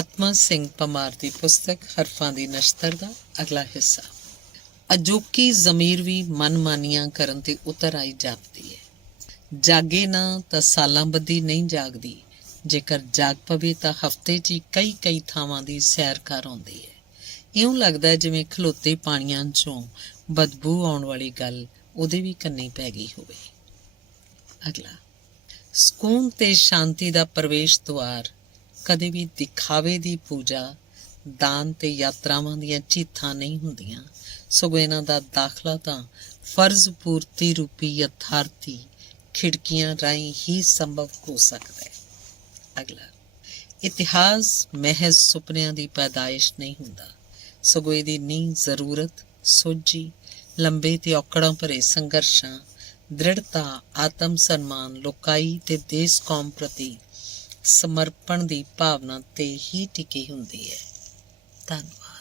ਆਤਮਾ ਸਿੰਘ ਪਮਾਰ ਦੀ ਪੁਸਤਕ ਹਰਫਾਂ ਦੀ ਨਸ਼ਤਰ ਦਾ ਅਗਲਾ ਹਿੱਸਾ। ਅਜੋਕੀ ਜ਼ਮੀਰ ਵੀ ਮਨਮਾਨੀਆਂ ਕਰਨ ਤੇ ਉਤਰ ਆਈ ਜਾਪਦੀ ਹੈ। ਜਾਗੇ ਨਾ ਤਾਂ ਸਾਲਾਂ ਬੱਧੀ ਨਹੀਂ ਜਾਗਦੀ। ਜੇਕਰ ਜਾਗ ਪਵੇ ਤਾਂ ਹਫ਼ਤੇ 'ਚ ਹੀ ਕਈ ਕਈ ਥਾਵਾਂ ਦੀ ਸੈਰ ਕਰ ਆਉਂਦੀ ਹੈ। ਇਉਂ ਲੱਗਦਾ ਜਿਵੇਂ ਖਲੋਤੇ ਪਾਣੀਆਂ 'ਚੋਂ ਬਦਬੂ ਆਉਣ ਵਾਲੀ ਗੱਲ ਉਹਦੇ ਵੀ ਕੰਨੀ ਪੈ ਗਈ ਹੋਵੇ। ਅਗਲਾ। ਸਕੂਨ ਤੇ ਸ਼ਾਂਤੀ ਦਾ ਪ੍ਰਵੇਸ਼ ਦੁਆਰ ਕਦੇ ਵੀ ਦਿਖਾਵੇ ਦੀ ਪੂਜਾ, ਦਾਨ ਤੇ ਯਾਤਰਾਵਾਂ ਦੀਆਂ ਚੀਥਾਂ ਨਹੀਂ ਹੁੰਦੀਆਂ। ਸਗੋਂ ਇਹਨਾਂ ਦਾ ਦਾਖਲਾ ਤਾਂ ਫਰਜ਼ ਪੂਰਤੀ ਰੂਪੀ ਯਥਾਰਥੀ ਖਿੜਕੀਆਂ ਰਾਹੀਂ ਹੀ ਸੰਭਵ ਹੋ ਸਕਦਾ ਹੈ। ਅਗਲਾ, ਇਤਿਹਾਸ ਮਹਿਜ਼ ਸੁਪਨਿਆਂ ਦੀ ਪੈਦਾਇਸ਼ ਨਹੀਂ ਹੁੰਦਾ। ਸਗੋਂ ਇਹਦੀ ਨੀਂਹ ਜ਼ਰੂਰਤ, ਸੋਝੀ, ਲੰਬੇ ਤੇ ਔਕੜਾਂ ਭਰੇ ਸੰਘਰਸ਼ਾਂ, ਦ੍ਰਿੜਤਾ, ਆਤਮ ਸਨਮਾਨ, ਲੋਕਾਈ ਤੇ ਦੇਸ਼ ਕੌਮ ਪ੍ਰਤੀ ਸਮਰਪਣ ਦੀ ਭਾਵਨਾ ਤੇ ਹੀ ਟਿਕੀ ਹੁੰਦੀ ਹੈ। ਧੰਨਵਾਦ।